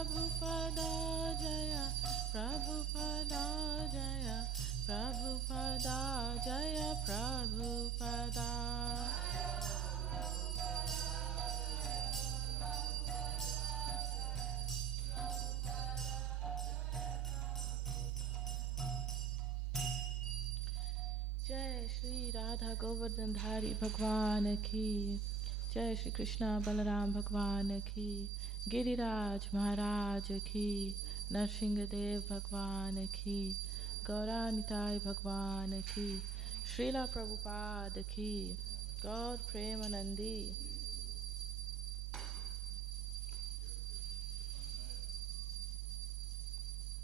Prabhupada Jaya, Prabhupada Jaya, Prabhupada Jaya, Prabhupada. Jai Shri Radha Govardhan Dhari Bhagwan ki, Jai Shri Krishna Balaram Bhagwan ki, Giriraj Maharaj ki, Narsinghadev Bhagwan ki, Gauranitai Bhagwan ki, Srila Prabhupada ki, Gaur Premanandi.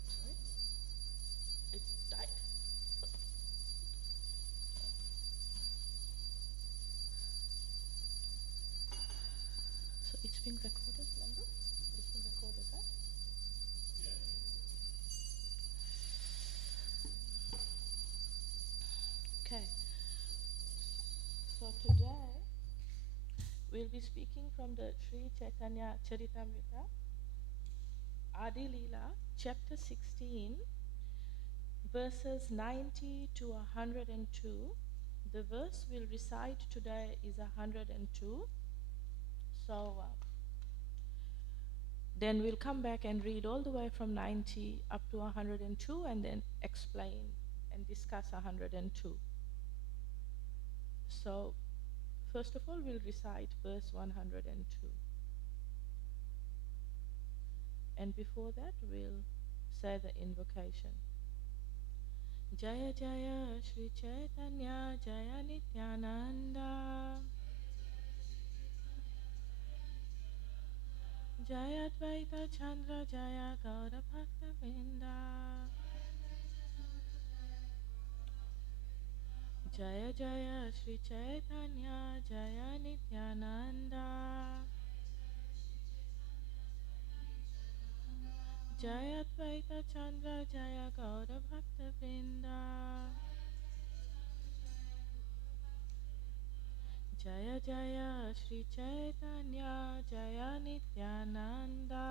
Sorry? It died. So it's being recorded, remember? It's being recorded, right? Okay. So today we'll be speaking from the Sri Caitanya Caritamrta, Adi Leela, chapter 16, verses 90 to 102. The verse we'll recite today is 102. So then we'll come back and read all the way from 90 up to 102 and then explain and discuss 102. So first of all, we'll recite verse 102. And before that, we'll say the invocation. Jaya Jaya Shri Caitanya Jaya Nityananda Jaya Advaita Chandra Jaya Gaura Bhakta Vrinda Jaya Jaya Shri Caitanya Jaya Nityananda Jaya Advaita Chandra Jaya Gaura Bhakta Vrinda Jaya Jaya Shri Caitanya Jaya Nityananda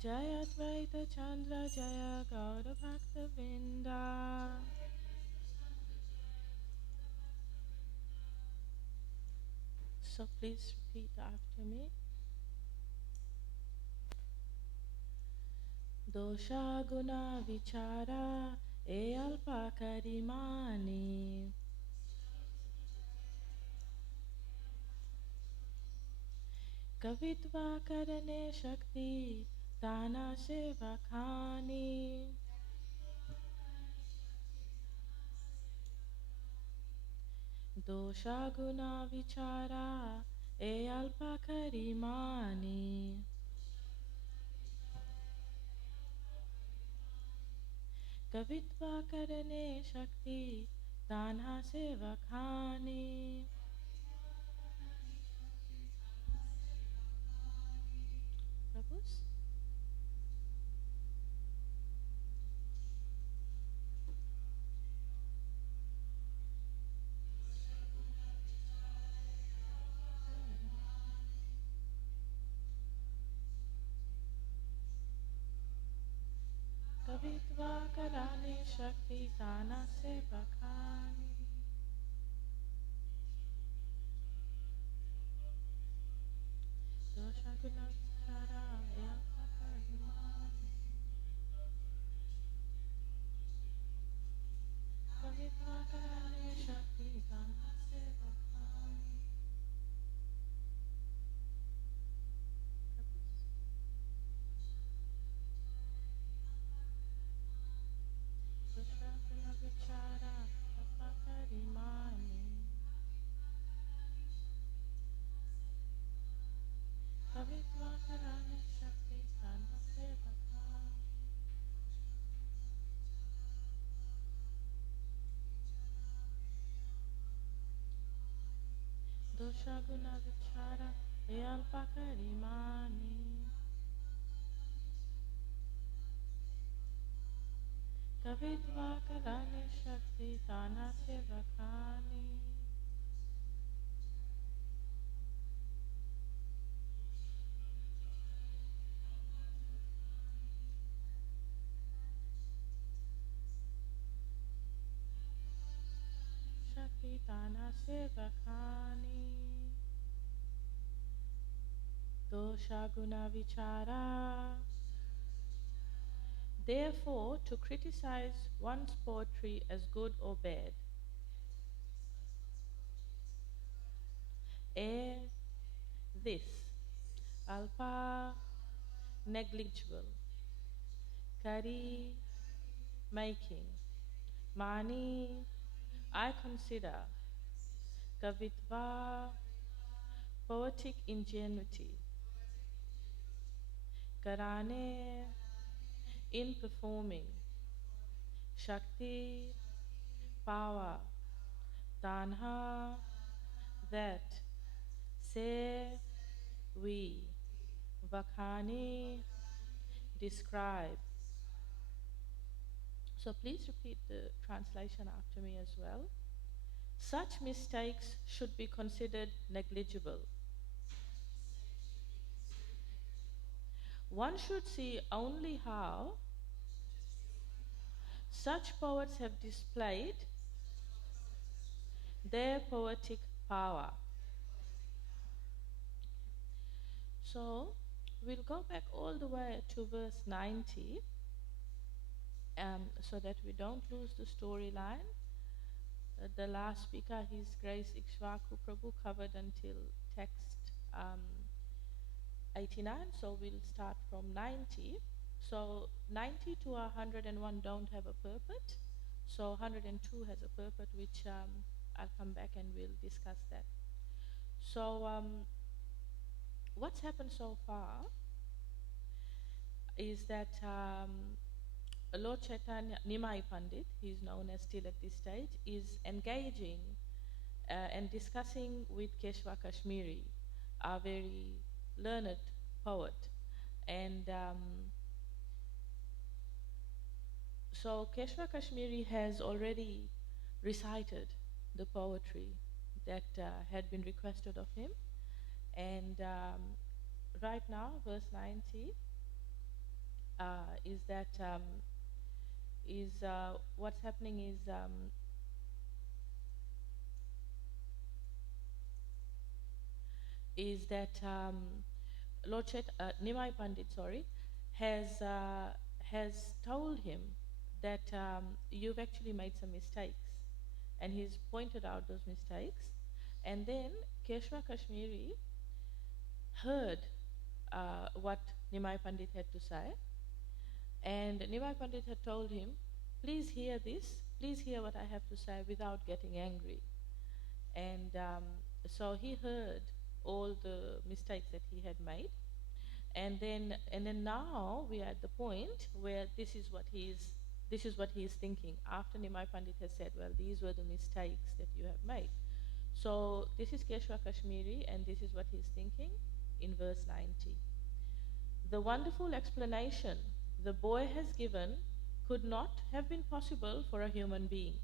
Jaya Advaita Chandra Jaya Gaura Bhakta Vrinda. So please repeat after me. Dosha guna vichara e alpa karimani kavitva karane shakti dana sevakhani Dosha guna vichara e alpa karimani Kavitva karane shakti tanha sevakhani. Prabhus? Kavitva karane shakti tanha sevakhani. Dosha guna vichara e alpa karimani. Kavitva karane shakti tanha sevakhani. Dosha guna vichara alpa karimani. Kavitva karane shakti tanha sevakhani. Dosha guna vichara e alpa karimani. Kavitva karane shakti tanha sevakhani. Tanase Vakhani Dosha Guna Vichara. Therefore, to criticize one's poetry as good or bad, this, alpa, negligible, kari, making, mani, I consider, kavitva, poetic ingenuity, karane, in performing, shakti, power, tanha, that, se, we, vakhani, describe. So please repeat the translation after me as well. Such mistakes should be considered negligible. One should see only how such poets have displayed their poetic power. So we'll go back all the way to verse 90 so that we don't lose the storyline. The last speaker, His Grace Ikshvaku Prabhu, covered until text 89, so we'll start from 90. So 90 to 101 don't have a purport, so 102 has a purport, which I'll come back and we'll discuss that. So what's happened so far is that Lord Chaitanya, Nimai Pandit, he's known as still at this stage, is engaging and discussing with Keshva Kashmiri, a very learned poet. And so Keshva Kashmiri has already recited the poetry that had been requested of him. And right now, verse 90 is that what's happening is that Lord Nimai Pandit, has told him that you've actually made some mistakes, and he's pointed out those mistakes. And then Keshva Kashmiri heard what Nimai Pandit had to say, and Nimai Pandit had told him, please hear this, please hear what I have to say without getting angry. And so he heard all the mistakes that he had made, and then now we are at the point where this is what he is thinking after Nimai Pandit has said, well, these were the mistakes that you have made. So this is Keshva Kashmiri, and this is what he's thinking in verse 90. The wonderful explanation the boy has given could not have been possible for a human being.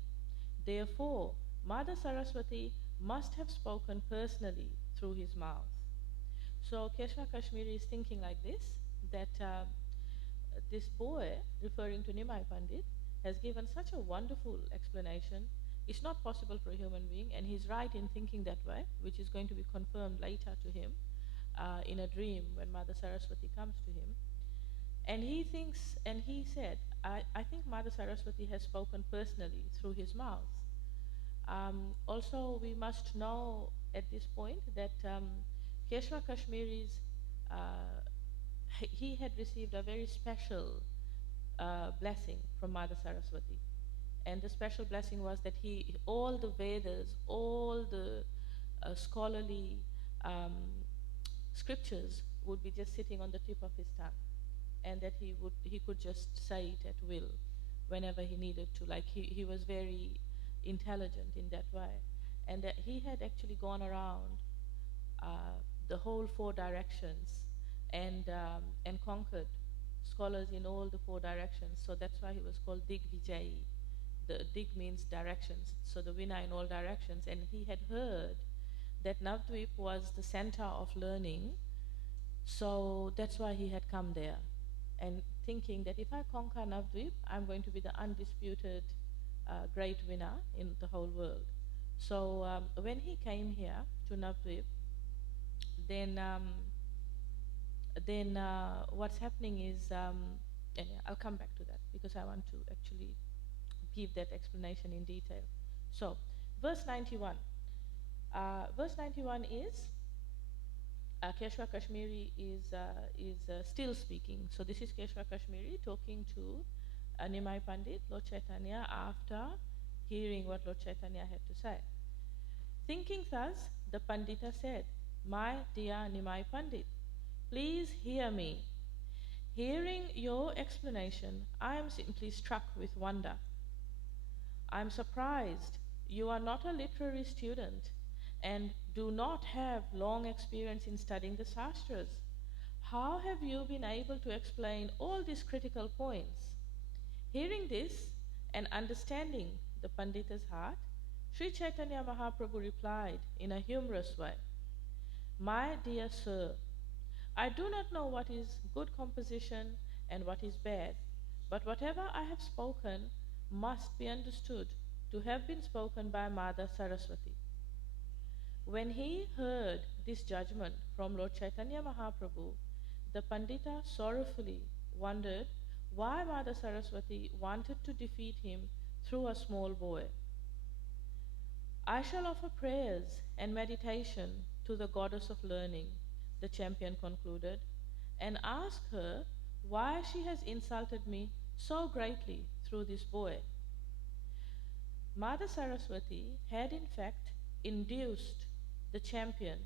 Therefore, Mother Saraswati must have spoken personally through his mouth. So Keshva Kashmiri is thinking like this, that this boy, referring to Nimai Pandit, has given such a wonderful explanation. It's not possible for a human being, and he's right in thinking that way, which is going to be confirmed later to him in a dream when Mother Saraswati comes to him. And he thinks, and he said, I think Mother Saraswati has spoken personally through his mouth. Also, we must know at this point that Keshva Kashmiri's, he had received a very special blessing from Mother Saraswati. And the special blessing was that all the Vedas, all the scholarly scriptures would be just sitting on the tip of his tongue, and that he could just say it at will whenever he needed to. Like he was very intelligent in that way, and that he had actually gone around the whole 4 directions and conquered scholars in all the 4 directions. So that's why he was called Digvijayi. The Dig means directions, so the winner in all directions. And he had heard that Navdvip was the center of learning, so that's why he had come there. And thinking that if I conquer Navdvip, I'm going to be the undisputed great winner in the whole world. So when he came here to Navdvip, then what's happening is, anyway, I'll come back to that because I want to actually give that explanation in detail. So, verse 91. Verse 91 is, Keshwa Kashmiri is still speaking. So this is Keshwa Kashmiri talking to Nimai Pandit, Lord Chaitanya, after hearing what Lord Chaitanya had to say. Thinking thus, the Pandita said, "My dear Nimai Pandit, please hear me. Hearing your explanation, I am simply struck with wonder. I am surprised you are not a literary student and do not have long experience in studying the Shastras. How have you been able to explain all these critical points?" Hearing this and understanding the Pandita's heart, Sri Chaitanya Mahaprabhu replied in a humorous way, "My dear sir, I do not know what is good composition and what is bad, but whatever I have spoken must be understood to have been spoken by Mother Saraswati." When he heard this judgment from Lord Chaitanya Mahaprabhu, the Pandita sorrowfully wondered why Mother Saraswati wanted to defeat him through a small boy. "I shall offer prayers and meditation to the goddess of learning," the champion concluded, "and ask her why she has insulted me so greatly through this boy." Mother Saraswati had in fact induced the champion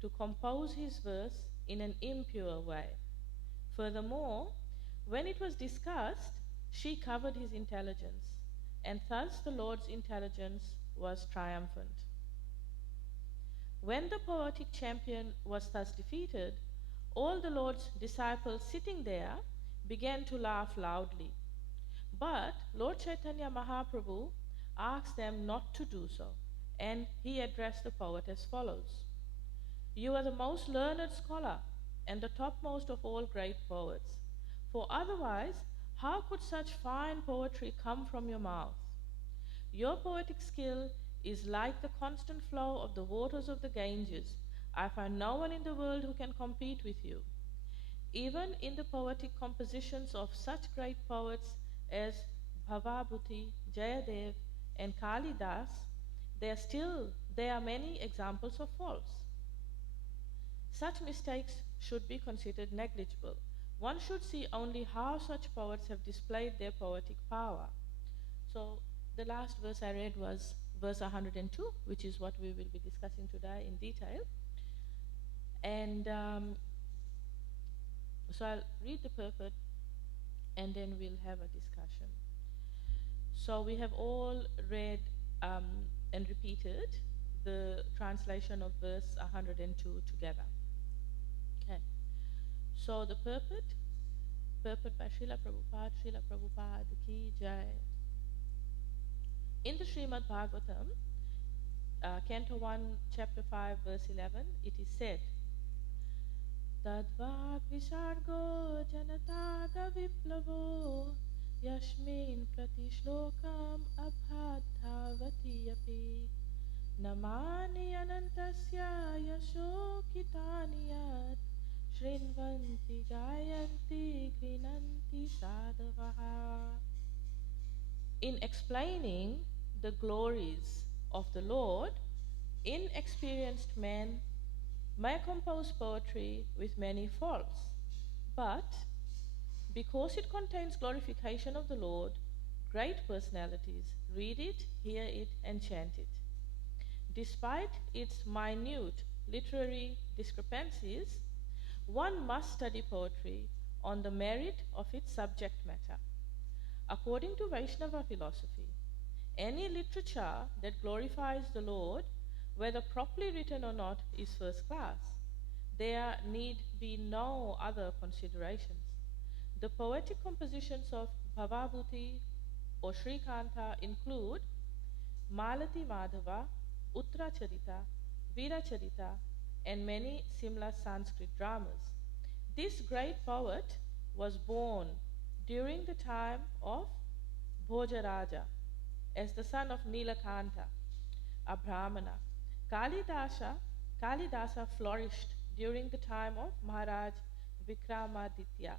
to compose his verse in an impure way. Furthermore, when it was discussed, she covered his intelligence, and thus the Lord's intelligence was triumphant. When the poetic champion was thus defeated, all the Lord's disciples sitting there began to laugh loudly. But Lord Chaitanya Mahaprabhu asked them not to do so, and he addressed the poet as follows: "You are the most learned scholar and the topmost of all great poets, for otherwise how could such fine poetry come from your mouth? Your poetic skill is like the constant flow of the waters of the Ganges. I find no one in the world who can compete with you. Even in the poetic compositions of such great poets as Bhavabhuti, Jayadev, and Kalidas, there are many examples of faults. Such mistakes should be considered negligible. One should see only how such poets have displayed their poetic power." So the last verse I read was verse 102, which is what we will be discussing today in detail. And so I'll read the purport and then we'll have a discussion. So we have all read and repeated the translation of verse 102 together. Okay. So the purport by Srila Prabhupada ki jai. In the Srimad Bhagavatam, Canto 1, Chapter 5, verse 11, it is said, "Tadvak visargo janataga viplavo yashmin pratishlokam abhadhavati api namani anantasya yasho kitanyat shrinvanti gayanti grinanti sadhavaha." In explaining the glories of the Lord, inexperienced men may compose poetry with many faults, but because it contains glorification of the Lord, great personalities read it, hear it, and chant it. Despite its minute literary discrepancies, one must study poetry on the merit of its subject matter. According to Vaishnava philosophy, any literature that glorifies the Lord, whether properly written or not, is first class. There need be no other considerations. The poetic compositions of Bhavabhuti or Srikanta include Malati Madhava, Uttaracharita, Veeracharita, and many similar Sanskrit dramas. This great poet was born during the time of Bhojaraja as the son of Nilakanta. a Brahmana. Kalidasa, Kalidasa flourished during the time of Maharaj Vikramaditya,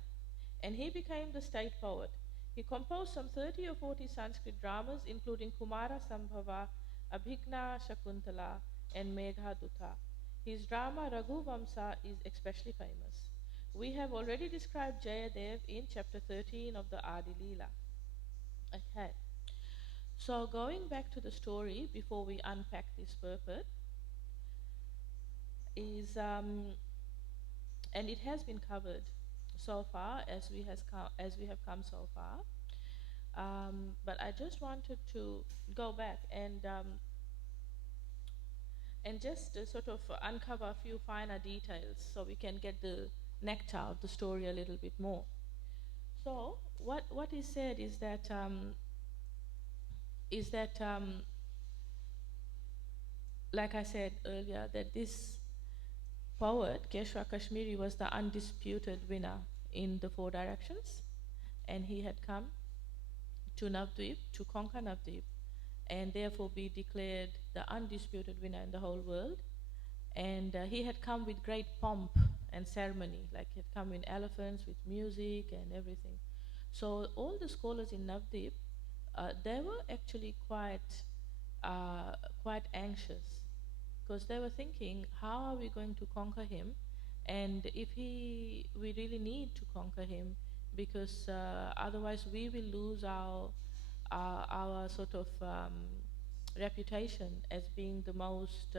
and he became the state poet. He composed some 30 or 40 Sanskrit dramas, including Kumara Sambhava, Abhigna Shakuntala, and Meghaduta. His drama Raghuvamsa is especially famous. We have already described Jayadev in chapter 13 of the Adi Leela. Okay. So going back to the story before we unpack this purport is, and it has been covered so far as we have come so far. But I just wanted to go back and just sort of uncover a few finer details so we can get the nectar of the story a little bit more. So what is said is that like I said earlier, that this poet Keshwa Kashmiri was the undisputed winner in the 4 directions, and he had come to Navdvip to conquer Navdvip and therefore be declared the undisputed winner in the whole world. And he had come with great pomp and ceremony, like he had come in elephants with music and everything. So all the scholars in Navdvip, they were actually quite anxious, because they were thinking, how are we going to conquer him? And if we really need to conquer him, because otherwise we will lose our sort of reputation as being the most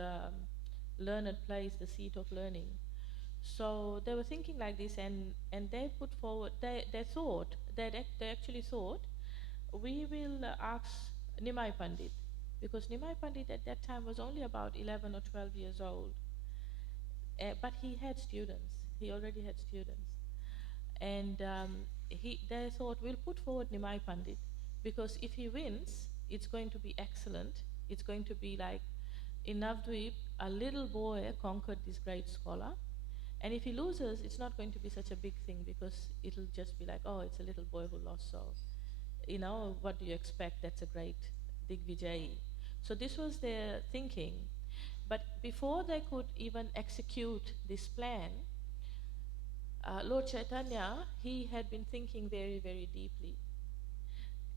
learned place, the seat of learning. So they were thinking like this, and they put forward, they actually thought, we will ask Nimai Pandit, because Nimai Pandit at that time was only about 11 or 12 years old. But he had students, he already had students. And they thought, we'll put forward Nimai Pandit, because if he wins, it's going to be excellent. It's going to be like, in Navdvip, a little boy conquered this great scholar. And if he loses, it's not going to be such a big thing, because it'll just be like, oh, it's a little boy who lost, so, you know, what do you expect? That's a great Digvijayi. So this was their thinking. But before they could even execute this plan, Lord Caitanya, he had been thinking very, very deeply.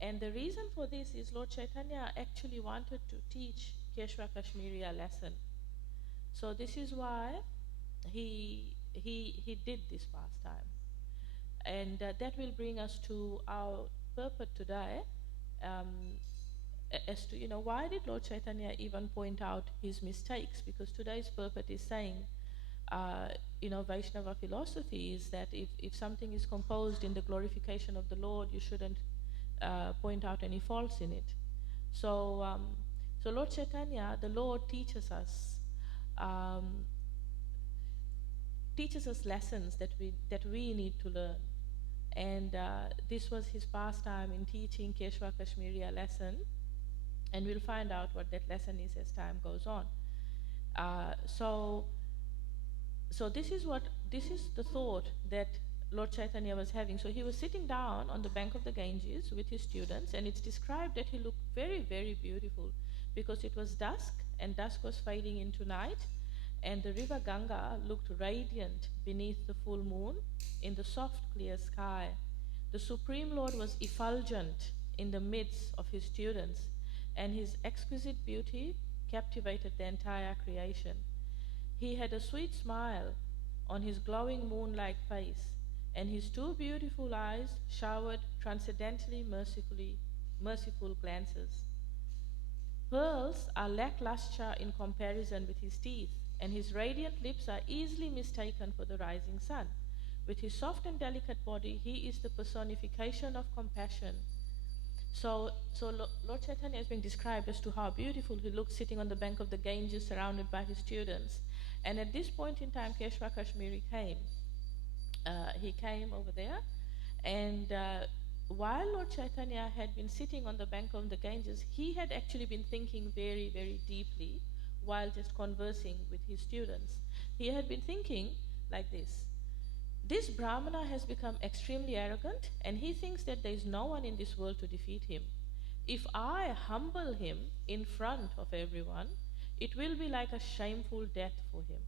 And the reason for this is Lord Caitanya actually wanted to teach Keshwa Kashmiri a lesson. So this is why he did this pastime. And that will bring us to our purport today, as to, you know, why did Lord Caitanya even point out his mistakes? Because today's purport is saying, you know, Vaishnava philosophy is that if something is composed in the glorification of the Lord, you shouldn't point out any faults in it. So, so Lord Caitanya, the Lord teaches us lessons that we need to learn. And this was his pastime in teaching Keshwa Kashmiri a lesson, and we'll find out what that lesson is as time goes on. So this is the thought that Lord Caitanya was having. So he was sitting down on the bank of the Ganges with his students, and it's described that he looked very, very beautiful, because it was dusk, and dusk was fading into night, and the river Ganga looked radiant beneath the full moon in the soft, clear sky. The Supreme Lord was effulgent in the midst of his students, and his exquisite beauty captivated the entire creation. He had a sweet smile on his glowing moon-like face, and his 2 beautiful eyes showered transcendently merciful glances. Pearls are lackluster in comparison with his teeth, and his radiant lips are easily mistaken for the rising sun. With his soft and delicate body, he is the personification of compassion. So Lord Caitanya has been described as to how beautiful he looked sitting on the bank of the Ganges surrounded by his students. And at this point in time, Keshwa Kashmiri came. He came over there, and while Lord Caitanya had been sitting on the bank of the Ganges, he had actually been thinking very, very deeply while just conversing with his students. He had been thinking like this. This Brahmana has become extremely arrogant, and he thinks that there is no one in this world to defeat him. if I humble him in front of everyone, it will be like a shameful death for him.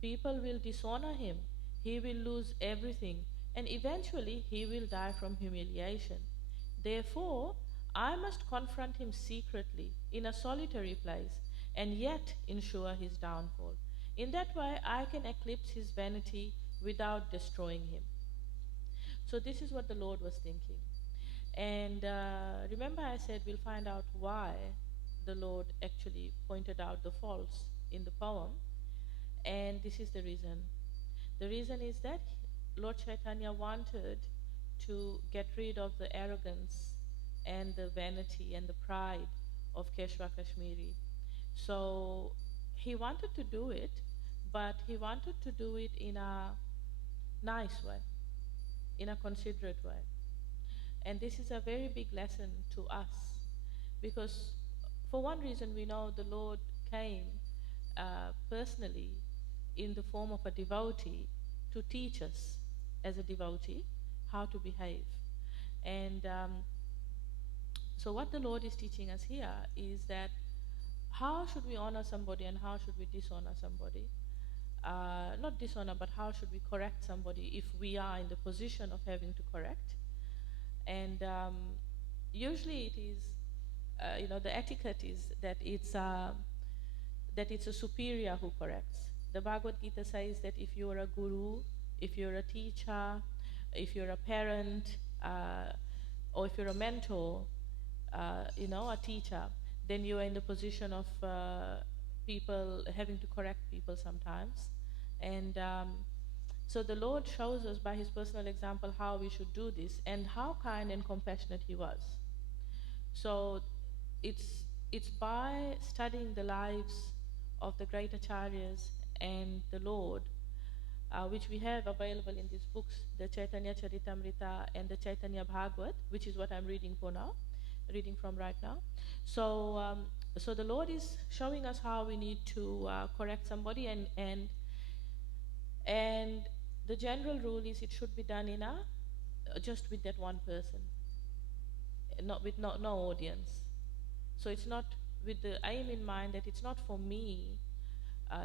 People will dishonor him. He will lose everything, and eventually he will die from humiliation. Therefore, I must confront him secretly in a solitary place and yet ensure his downfall. In that way, I can eclipse his vanity without destroying him. So, this is what the Lord was thinking. And remember, I said we'll find out why the Lord actually pointed out the faults in the poem. And this is the reason. The reason is that Lord Chaitanya wanted to get rid of the arrogance and the vanity and the pride of Keshwa Kashmiri. So he wanted to do it, but he wanted to do it in a nice way, in a considerate way. And this is a very big lesson to us, because for one reason we know the Lord came personally in the form of a devotee to teach us as a devotee how to behave. And so what the Lord is teaching us here is that how should we honor somebody and how should we dishonor somebody? Not dishonor, but how should we correct somebody if we are in the position of having to correct? And usually it is, the etiquette is that it's a superior who corrects. The Bhagavad Gita says that if you're a guru, if you're a teacher, if you're a parent, or if you're a mentor, a teacher, then you are in the position of people having to correct people sometimes. And so the Lord shows us by his personal example how we should do this and how kind and compassionate he was. So it's by studying the lives of the great acharyas and the Lord, which we have available in these books, the Caitanya Caritamrta and the Chaitanya Bhagavat, which is what I'm reading from right now. So so the Lord is showing us how we need to correct somebody, and the general rule is it should be done in just with that one person, not with no audience. So it's not with the aim in mind that it's not for me,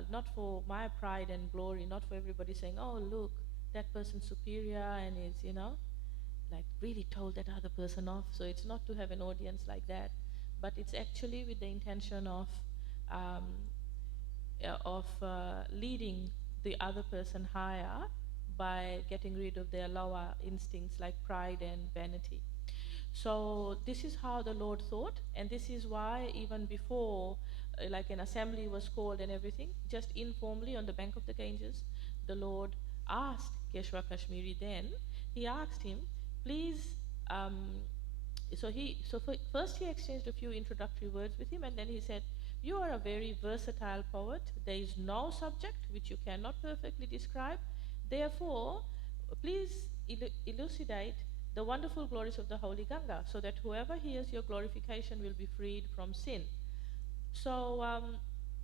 not for my pride and glory, not for everybody saying, oh look, that person's superior and is, like really told that other person off. So it's not to have an audience like that, but it's actually with the intention of leading the other person higher by getting rid of their lower instincts like pride and vanity. So this is how the Lord thought, and this is why even before like an assembly was called and everything, just informally on the bank of the Ganges, the Lord asked Keshwa Kashmiri then, he asked him, please, first he exchanged a few introductory words with him, and then he said, you are a very versatile poet. There is no subject which you cannot perfectly describe. Therefore, please elucidate the wonderful glories of the Holy Ganga, so that whoever hears your glorification will be freed from sin. So,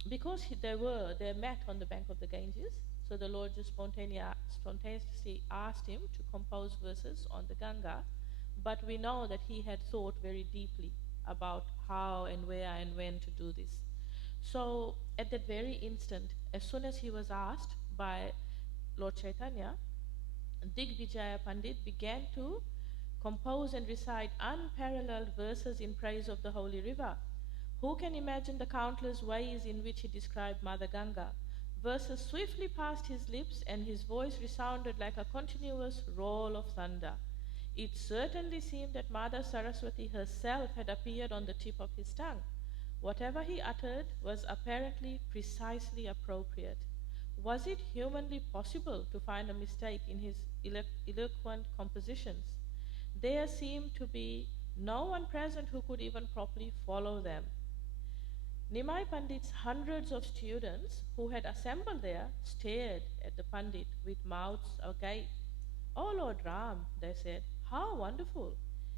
because they met on the bank of the Ganges, so the Lord just spontaneously asked him to compose verses on the Ganga, but we know that he had thought very deeply about how and where and when to do this. So, at that very instant, as soon as he was asked by Lord Chaitanya, Digvijaya Pandit began to compose and recite unparalleled verses in praise of the holy river. Who can imagine the countless ways in which he described Mother Ganga? Verses swiftly passed his lips, and his voice resounded like a continuous roll of thunder. It certainly seemed that Mother Saraswati herself had appeared on the tip of his tongue. Whatever he uttered was apparently precisely appropriate. Was it humanly possible to find a mistake in his eloquent compositions? There seemed to be no one present who could even properly follow them. Nimai Pandit's hundreds of students who had assembled there stared at the Pandit with mouths agape. Oh Lord Ram, they said, how wonderful!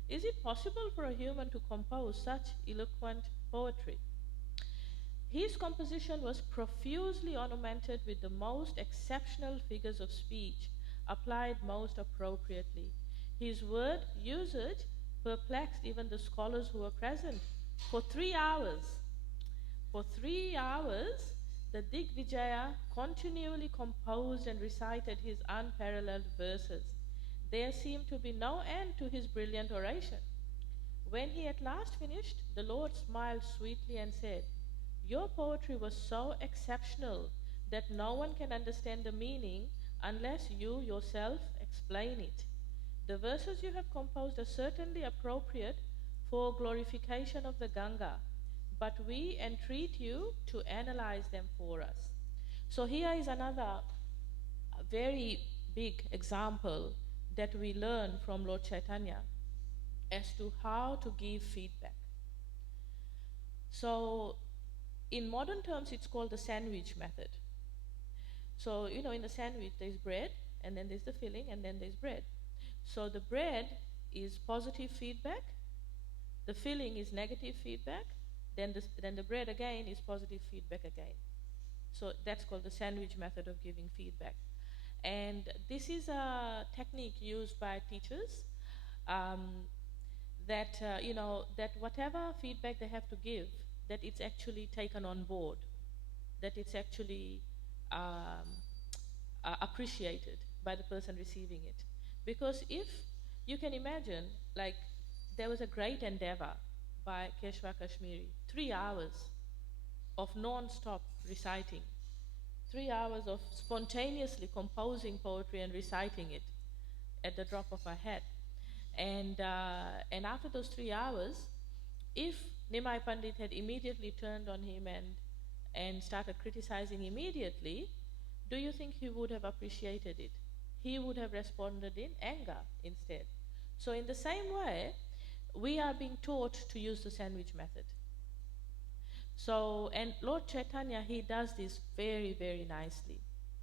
Is it possible for a human to compose such eloquent poetry? His composition was profusely ornamented with the most exceptional figures of speech, applied most appropriately. His word usage perplexed even the scholars who were present. For 3 hours, for 3 hours, the Digvijaya continually composed and recited his unparalleled verses. There seemed to be no end to his brilliant oration. When he at last finished, the Lord smiled sweetly and said, "Your poetry was so exceptional that no one can understand the meaning unless you yourself explain it. The verses you have composed are certainly appropriate for glorification of the Ganga, but we entreat you to analyze them for us." So here is another very big example that we learn from Lord Chaitanya as to how to give feedback. So in modern terms, it's called the sandwich method. So, in the sandwich, there's bread, and then there's the filling, and then there's bread. So the bread is positive feedback, the filling is negative feedback, then the bread again is positive feedback again. So that's called the sandwich method of giving feedback. And this is a technique used by teachers that whatever feedback they have to give, that it's actually taken on board, that it's actually appreciated by the person receiving it. Because if you can imagine, like, there was a great endeavor by Keshwa Kashmiri, 3 hours of non-stop reciting, 3 hours of spontaneously composing poetry and reciting it at the drop of a hat. And after those 3 hours, if Nimai Pandit had immediately turned on him and started criticizing immediately, do you think he would have appreciated it? He would have responded in anger instead. So in the same way, we are being taught to use the sandwich method. So, and Lord Chaitanya, he does this very, very nicely.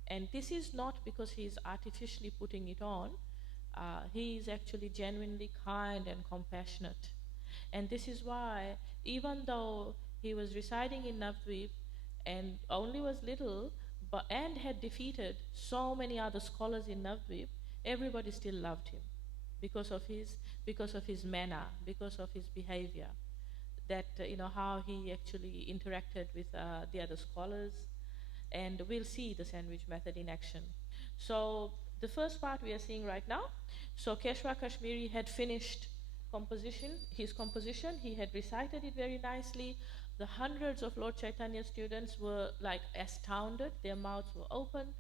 And this is not because he's artificially putting it on. He is actually genuinely kind and compassionate. And this is why, even though he was residing in Navadvip and only was little, and had defeated so many other scholars in Navadvip, everybody still loved him because of his manner, because of his behavior, that how he actually interacted with the other scholars. And we'll see the sandwich method in action. So the first part we are seeing right now. So Keshwa Kashmiri had finished his composition. He had recited it very nicely. The hundreds of Lord Chaitanya students were like astounded. Their mouths were open,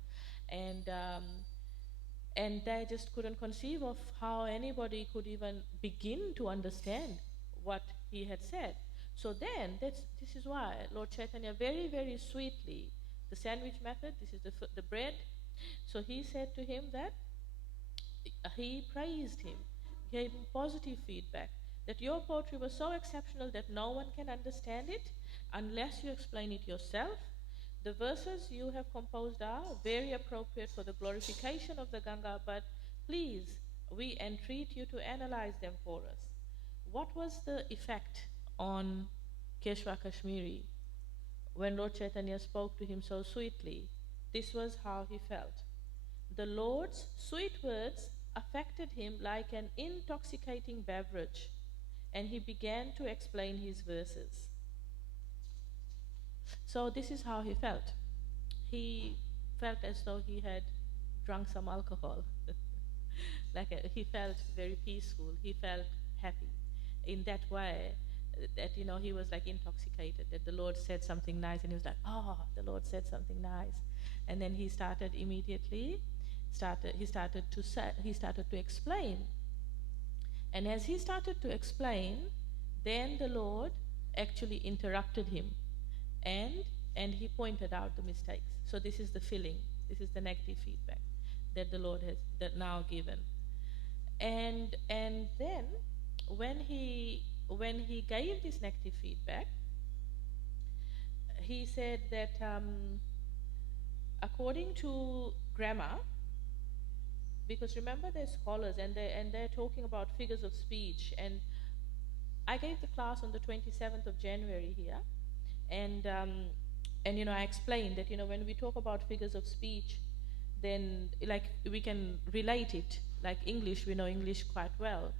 and they just couldn't conceive of how anybody could even begin to understand what he had said. So then, this is why Lord Chaitanya very, very sweetly, the sandwich method, this is the bread. So he said to him that he praised him, gave him positive feedback, that your poetry was so exceptional that no one can understand it unless you explain it yourself. The verses you have composed are very appropriate for the glorification of the Ganga, but please, we entreat you to analyze them for us. What was the effect on Keshwa Kashmiri when Lord Chaitanya spoke to him so sweetly? This was how he felt. The Lord's sweet words affected him like an intoxicating beverage, and he began to explain his verses. So this is how he felt. He felt as though he had drunk some alcohol. He felt very peaceful. He felt happy in that way, that he was like intoxicated, that the Lord said something nice, and he was like, oh, the Lord said something nice. And then he started to explain. And as he started to explain, then the Lord actually interrupted him, and he pointed out the mistakes. So this is the filling, this is the negative feedback that the Lord has now given. And then when he gave this negative feedback, he said that according to grammar, because remember they're scholars and they're talking about figures of speech, and I gave the class on the 27th of January here, and I explained that when we talk about figures of speech, then like we can relate it like English. We know English quite well,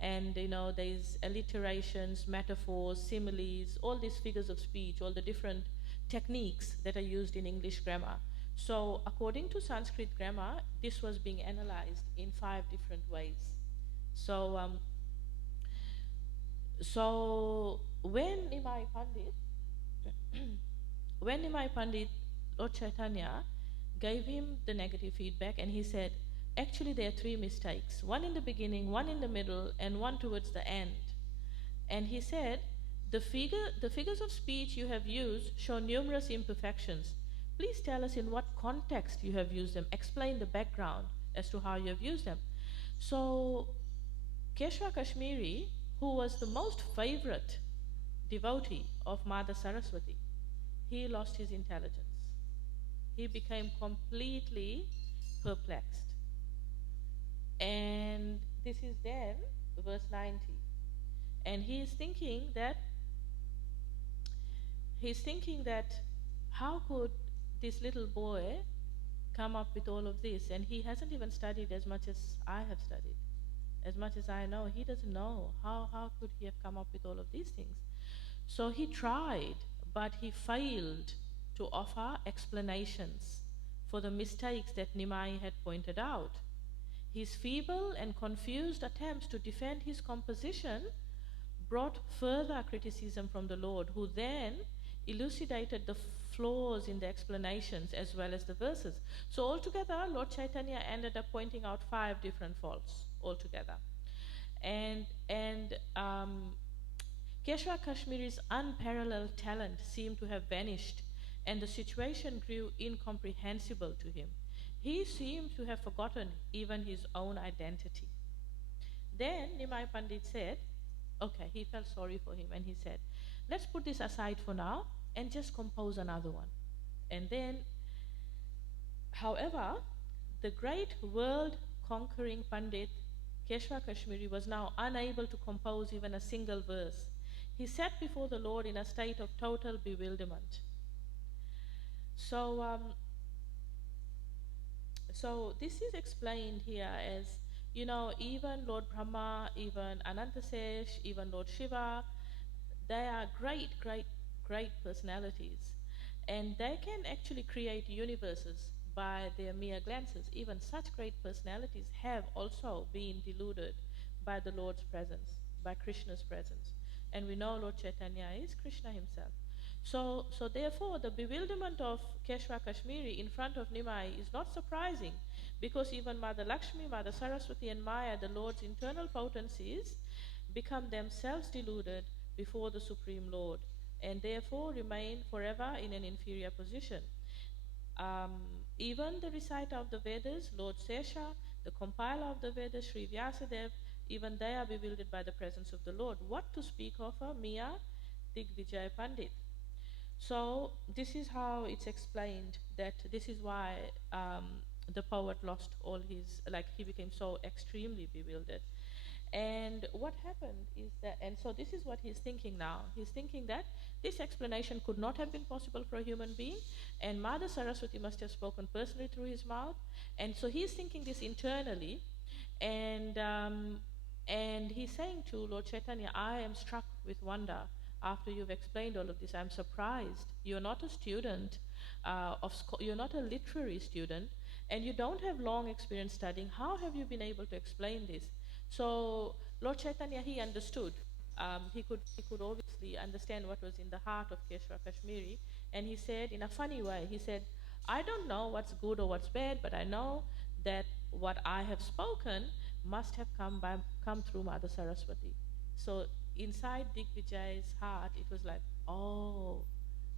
And there's alliterations, metaphors, similes, all these figures of speech, all the different techniques that are used in English grammar. So according to Sanskrit grammar, this was being analyzed in 5 different ways. So when Nimai Pandit, Lord Chaitanya, gave him the negative feedback, and he said, actually there are 3 mistakes, one in the beginning, one in the middle, and one towards the end. And he said, the figures of speech you have used show numerous imperfections. Please tell us in what context you have used them. Explain the background as to how you have used them. So Keshava Kashmiri, who was the most favorite devotee of Mother Saraswati, he lost his intelligence. He became completely perplexed. And this is then verse 90. And he is thinking that how could this little boy come up with all of this? And he hasn't even studied as much as I have studied. As much as I know, he doesn't know. How could he have come up with all of these things? So he tried, but he failed to offer explanations for the mistakes that Nimai had pointed out. His feeble and confused attempts to defend his composition brought further criticism from the Lord, who then elucidated the flaws in the explanations as well as the verses. So altogether, Lord Chaitanya ended up pointing out 5 different faults altogether. And Keshava Kashmiri's unparalleled talent seemed to have vanished, and the situation grew incomprehensible to him. He seemed to have forgotten even his own identity. Then Nimai Pandit said, okay, he felt sorry for him, and he said, let's put this aside for now and just compose another one. And then, however, the great world-conquering Pandit Keshava Kashmiri was now unable to compose even a single verse. He sat before the Lord in a state of total bewilderment. So this is explained here as, even Lord Brahma, even Anantasesh, even Lord Shiva, they are great, great, great personalities. And they can actually create universes by their mere glances. Even such great personalities have also been deluded by the Lord's presence, by Krishna's presence. And we know Lord Chaitanya is Krishna himself. So therefore, the bewilderment of Keshava Kashmiri in front of Nimai is not surprising, because even Mother Lakshmi, Mother Saraswati and Maya, the Lord's internal potencies, become themselves deluded before the Supreme Lord, and therefore remain forever in an inferior position. Even the reciter of the Vedas, Lord Sesha, the compiler of the Vedas, Sri Vyasadeva, even they are bewildered by the presence of the Lord. What to speak of a mere Digvijay Pandit? So this is how it's explained, that this is why the poet lost all his, he became so extremely bewildered. And what happened is that, and so this is what he's thinking now. He's thinking that this explanation could not have been possible for a human being, and Mother Saraswati must have spoken personally through his mouth. And so he's thinking this internally, and he's saying to Lord Chaitanya, I am struck with wonder after you've explained all of this. I'm surprised. You're not a student, you're not a literary student, and you don't have long experience studying. How have you been able to explain this? So Lord Chaitanya, he understood. He could obviously understand what was in the heart of Keshava Kashmiri, and he said in a funny way, he said, I don't know what's good or what's bad, but I know that what I have spoken must have come through Mother Saraswati. So inside Digvijay's heart, it was like, oh,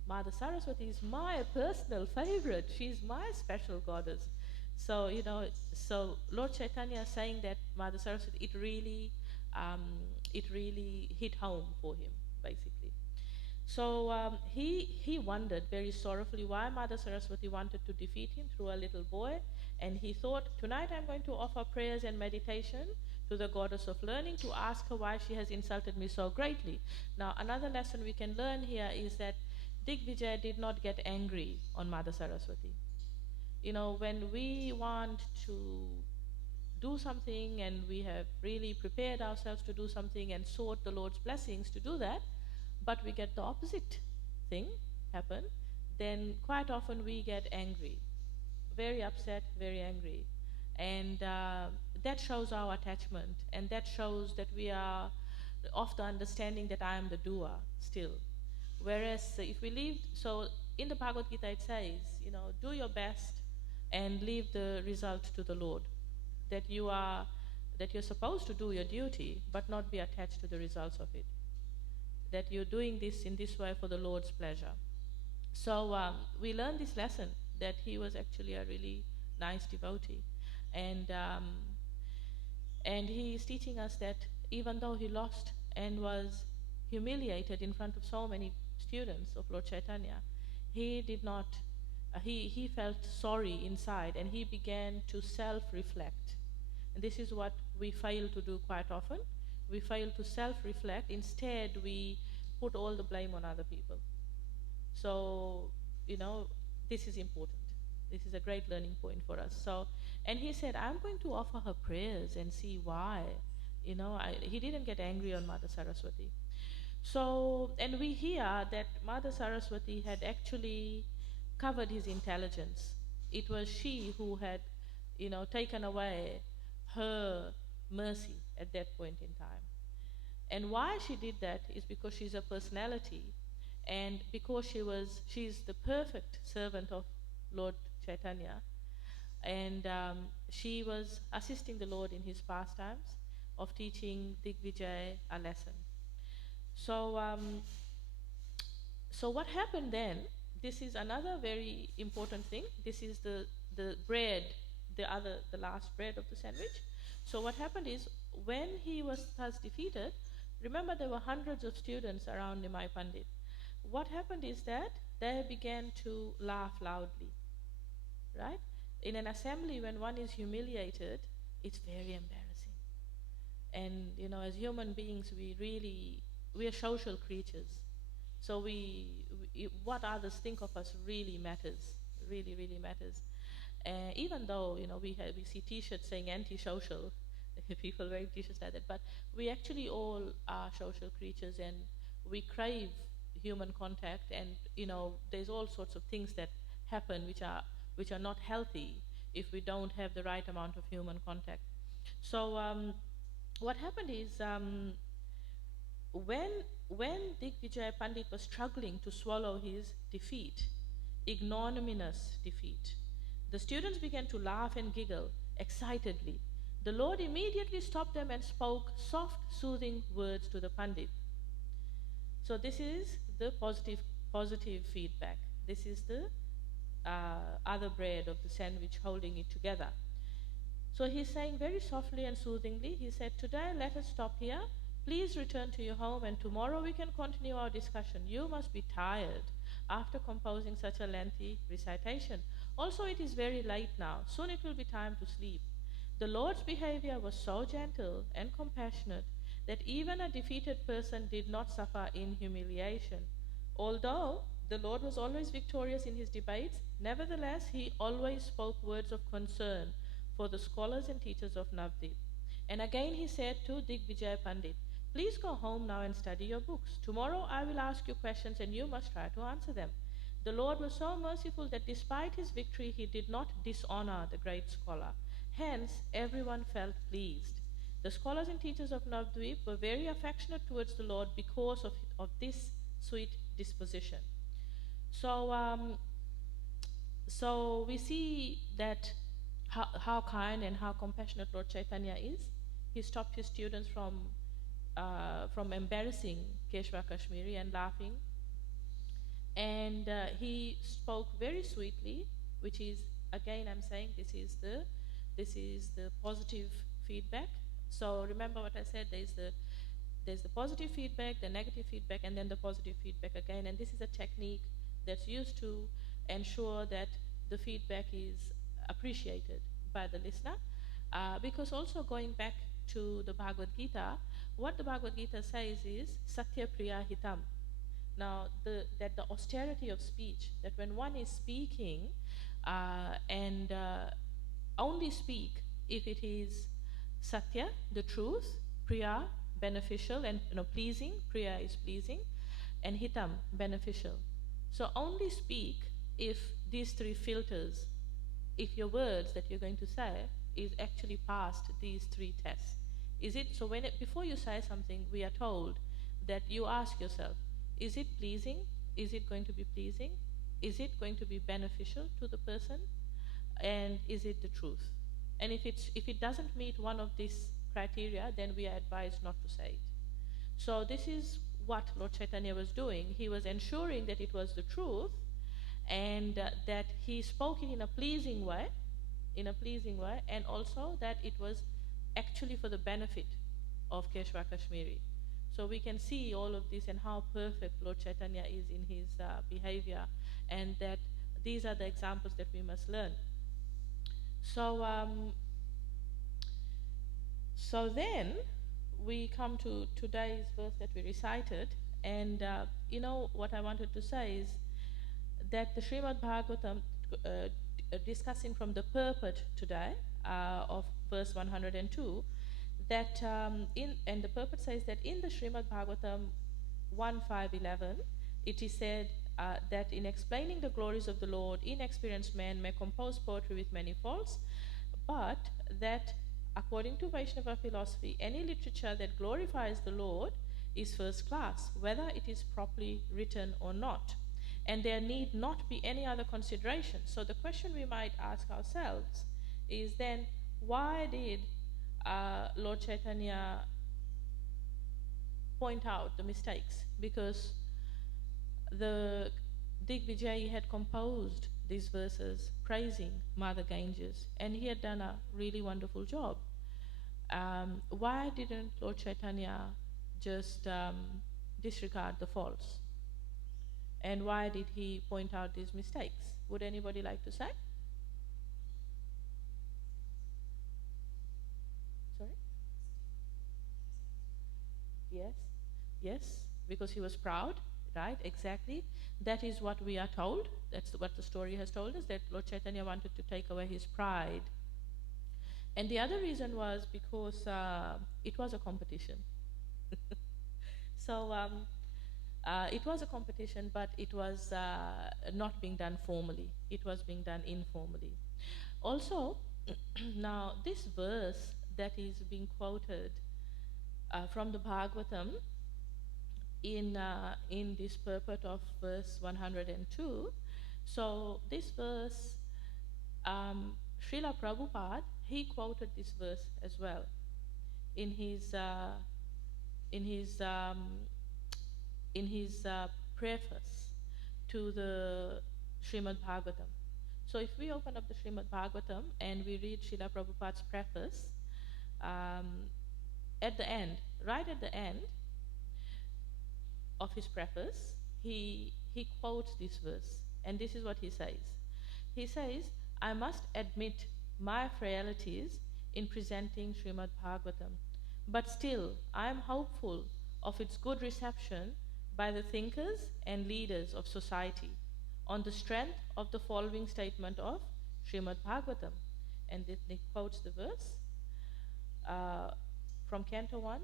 Mother Saraswati is my personal favorite. She's my special goddess. So, so Lord Chaitanya saying that Mother Saraswati, it really hit home for him, basically. So he wondered very sorrowfully why Mother Saraswati wanted to defeat him through a little boy. And he thought, tonight I'm going to offer prayers and meditation to the goddess of learning to ask her why she has insulted me so greatly. Now, another lesson we can learn here is that Digvijay did not get angry on Mother Saraswati. When we want to do something and we have really prepared ourselves to do something and sought the Lord's blessings to do that, but we get the opposite thing happen, then quite often we get angry, very upset, very angry. And that shows our attachment, and that shows that we are of the understanding that I am the doer still. Whereas if we leave, so in the Bhagavad Gita it says, do your best and leave the result to the Lord. That you're supposed to do your duty, but not be attached to the results of it. That you're doing this in this way for the Lord's pleasure. So we learned this lesson, that he was actually a really nice devotee. And he is teaching us that even though he lost and was humiliated in front of so many students of Lord Caitanya, he did not, he felt sorry inside, and he began to self-reflect. And this is what we fail to do quite often. We fail to self-reflect. Instead, we put all the blame on other people. So, this is important. This is a great learning point for us. So, and he said, I'm going to offer her prayers and see why. He didn't get angry on Mother Saraswati. So, and we hear that Mother Saraswati had actually covered his intelligence. It was she who had, taken away her mercy at that point in time. And why she did that is because she's a personality, and because she's the perfect servant of Lord Caitanya, and she was assisting the Lord in his pastimes of teaching Digvijay a lesson. So, so what happened then? This is another very important thing. This is the bread, the last bread of the sandwich. So what happened is, when he was thus defeated, remember there were hundreds of students around Nimai Pandit. What happened is that they began to laugh loudly, right? In an assembly, when one is humiliated, it's very embarrassing. And, as human beings, we are social creatures. So what others think of us really matters, really, really matters. Even though, we see T-shirts saying anti-social, people wearing T-shirts like that, but we actually all are social creatures, and we crave human contact, and, there's all sorts of things that happen which are not healthy if we don't have the right amount of human contact. So what happened is, when Digvijay Pandit was struggling to swallow his defeat, ignominious defeat, the students began to laugh and giggle excitedly. The Lord immediately stopped them and spoke soft, soothing words to the Pandit. So this is the positive feedback. This is the other bread of the sandwich holding it together. So he's saying very softly and soothingly, he said, today let us stop here. Please return to your home, and tomorrow we can continue our discussion. You must be tired after composing such a lengthy recitation. Also, it is very late now. Soon it will be time to sleep. The Lord's behavior was so gentle and compassionate that even a defeated person did not suffer in humiliation. Although the Lord was always victorious in his debates, nevertheless, he always spoke words of concern for the scholars and teachers of Navadvip. And again he said to Digvijay Pandit, please go home now and study your books. Tomorrow I will ask you questions and you must try to answer them. The Lord was so merciful that despite his victory, he did not dishonor the great scholar. Hence, everyone felt pleased. The scholars and teachers of Navadvip were very affectionate towards the Lord because of this sweet disposition. So, so we see that how kind and how compassionate Lord Caitanya is. He stopped his students from embarrassing Keshava Kashmiri and laughing. And he spoke very sweetly, which is, again I'm saying, this is the positive feedback. So remember what I said, there's the positive feedback, the negative feedback, and then the positive feedback again. And this is a technique that's used to ensure that the feedback is appreciated by the listener. Because also going back to the Bhagavad Gita, what the Bhagavad Gita says is Satya Priya Hitam. Now, that the austerity of speech, that when one is speaking and only speak if it is satya, the truth, priya, beneficial and pleasing, priya is pleasing, and hitam, beneficial. So only speak if these three filters, if your words that you're going to say is actually past these three tests. Is it, so before you say something, we are told that you ask yourself, is it pleasing? Is it going to be pleasing? Is it going to be beneficial to the person? And is it the truth? And if it doesn't meet one of these criteria, then we are advised not to say it. So this is what Lord Chaitanya was doing. He was ensuring that it was the truth, and that he spoke it in a pleasing way, and also that it was actually for the benefit of Keshwa Kashmiri. So we can see all of this and how perfect Lord Chaitanya is in his behavior, and that these are the examples that we must learn. So, so then we come to today's verse that we recited, and what I wanted to say is that the Srimad Bhagavatam, discussing from the purport today of verse 102, that and the purport says that in the Srimad Bhagavatam 1.5.11, it is said that in explaining the glories of the Lord, inexperienced men may compose poetry with many faults, but that according to Vaishnava philosophy, any literature that glorifies the Lord is first class, whether it is properly written or not. And there need not be any other consideration. So the question we might ask ourselves is then, why did Lord Chaitanya point out the mistakes? Because the Digvijay had composed these verses praising Mother Ganges, and he had done a really wonderful job. Why didn't Lord Chaitanya just disregard the faults? And why did he point out these mistakes? Would anybody like to say? Sorry? Yes, yes, because he was proud, right? Exactly. That is what we are told. That's what the story has told us, that Lord Chaitanya wanted to take away his pride. And the other reason was because it was a competition. So it was a competition, but it was not being done formally. It was being done informally. Also, now this verse that is being quoted from the Bhagavatam in this purport of verse 102, so this verse, Srila Prabhupada, he quoted this verse as well in his preface to the Srimad Bhagavatam. So if we open up the Srimad Bhagavatam and we read Srila Prabhupada's preface, at the end, right at the end of his preface, he quotes this verse, and this is what he says. He says, I must admit my frailties in presenting Srimad Bhagavatam, but still I am hopeful of its good reception by the thinkers and leaders of society on the strength of the following statement of Srimad Bhagavatam. And he quotes the verse from Canto 1,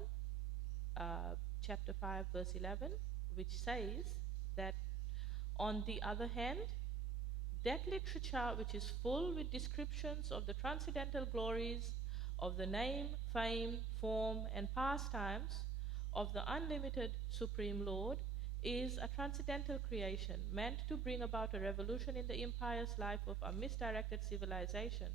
chapter 5, verse 11, which says that, on the other hand, that literature which is full with descriptions of the transcendental glories of the name, fame, form, and pastimes of the unlimited Supreme Lord is a transcendental creation meant to bring about a revolution in the impious life of a misdirected civilization.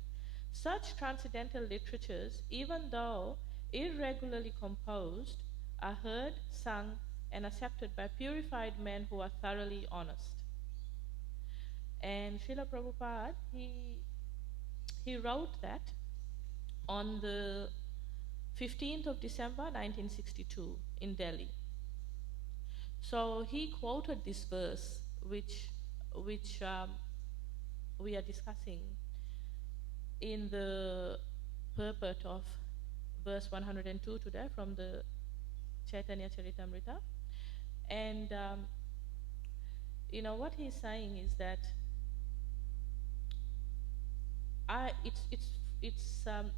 Such transcendental literatures, even though irregularly composed, are heard, sung, and accepted by purified men who are thoroughly honest. And Srila Prabhupada, he wrote that on the 15th of December 1962 in Delhi. So he quoted this verse which we are discussing in the purport of verse 102 today from the Chaitanya Caritamrta. And what he's saying is that it's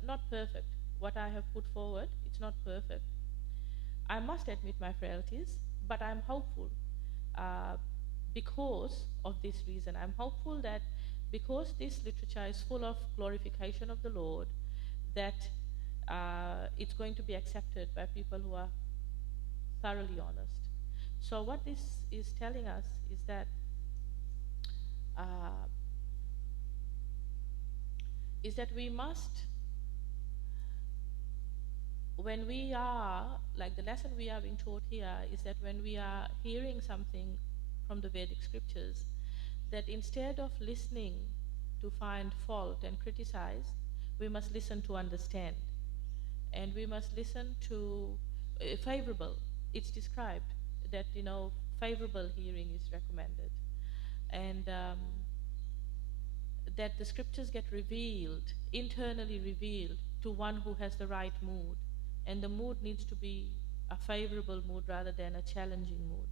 not perfect. What I have put forward, it's not perfect. I must admit my frailties, but I'm hopeful uh, because of this reason. I'm hopeful that because this literature is full of glorification of the Lord, that it's going to be accepted by people who are thoroughly honest. So what this is telling us is that uh, we must, when we are, like the lesson we are being taught here, is that when we are hearing something from the Vedic scriptures, that instead of listening to find fault and criticize, we must listen to understand. And we must listen to favorable. It's described that, favorable hearing is recommended. And that the scriptures get revealed, internally revealed, to one who has the right mood. And the mood needs to be a favorable mood rather than a challenging mood.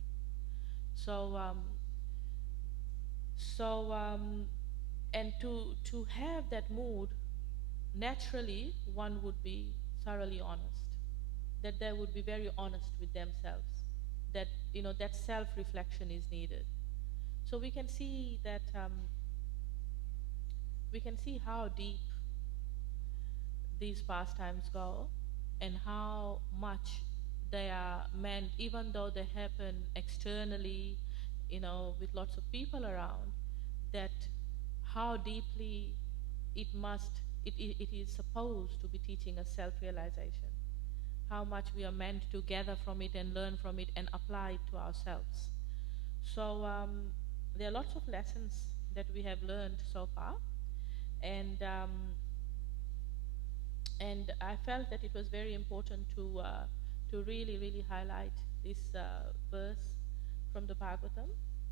And to have that mood, naturally, one would be thoroughly honest. That they would be very honest with themselves. That, that self-reflection is needed. So we can see that, we can see how deep these pastimes go and how much they are meant, even though they happen externally, with lots of people around, that how deeply it is supposed to be teaching us self-realization, how much we are meant to gather from it and learn from it and apply it to ourselves. So there are lots of lessons that we have learned so far, and I felt that it was very important to really, really highlight this verse from the Bhagavatam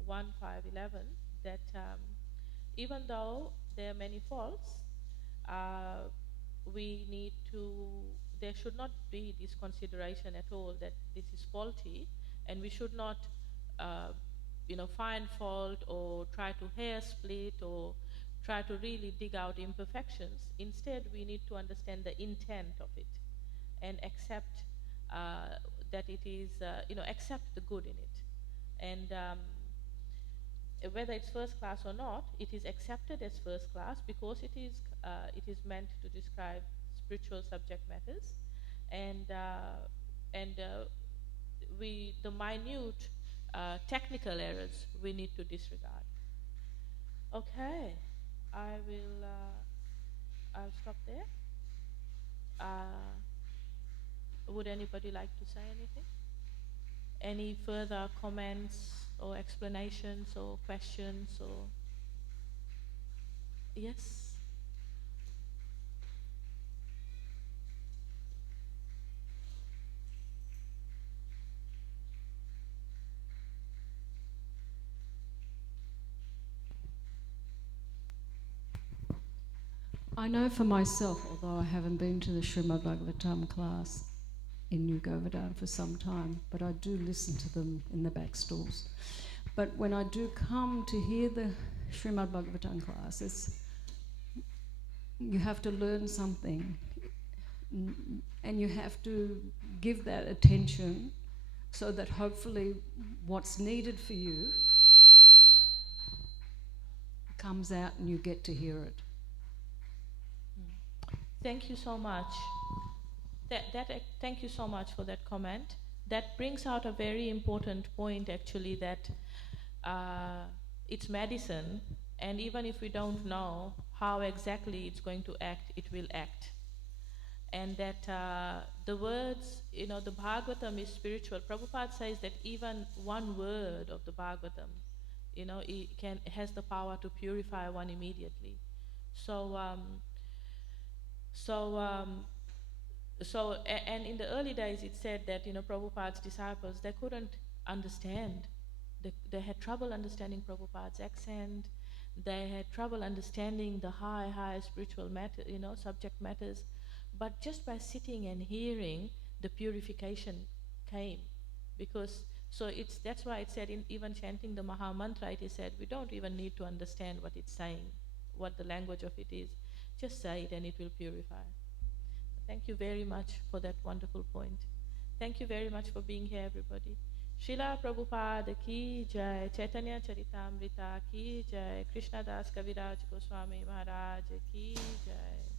1:5-11, that even though there are many faults, there should not be this consideration at all that this is faulty, and we should not, find fault or try to hair split or try to really dig out imperfections. Instead, we need to understand the intent of it and accept that it is, accept the good in it. And whether it's first class or not, it is accepted as first class because it is meant to describe spiritual subject matters, and the minute technical errors we need to disregard. Okay, I'll stop there. Would anybody like to say anything? Any further comments or explanations or questions or? Yes? I know for myself, although I haven't been to the Srimad Bhagavatam class in New Govardhana for some time, but I do listen to them in the back stalls. But when I do come to hear the Srimad Bhagavatam classes, you have to learn something, and you have to give that attention so that hopefully what's needed for you comes out and you get to hear it. Thank you so much. Thank you so much for that comment. That brings out a very important point, actually, that it's medicine, and even if we don't know how exactly it's going to act, it will act. And that the words, the Bhagavatam is spiritual. Prabhupada says that even one word of the Bhagavatam, it has the power to purify one immediately. And in the early days it said that, Prabhupada's disciples, they couldn't understand. They had trouble understanding Prabhupada's accent. They had trouble understanding the high spiritual matter, subject matters. But just by sitting and hearing, the purification came. That's why it said, in even chanting the Maha Mantra, it is said, we don't even need to understand what it's saying, what the language of it is. just say it and it will purify. Thank you very much for that wonderful point. Thank you very much for being here, everybody. Srila Prabhupada ki jai, Caitanya Charitamrita ki jai, Krishna Das Kaviraj Goswami Maharaj ki jai.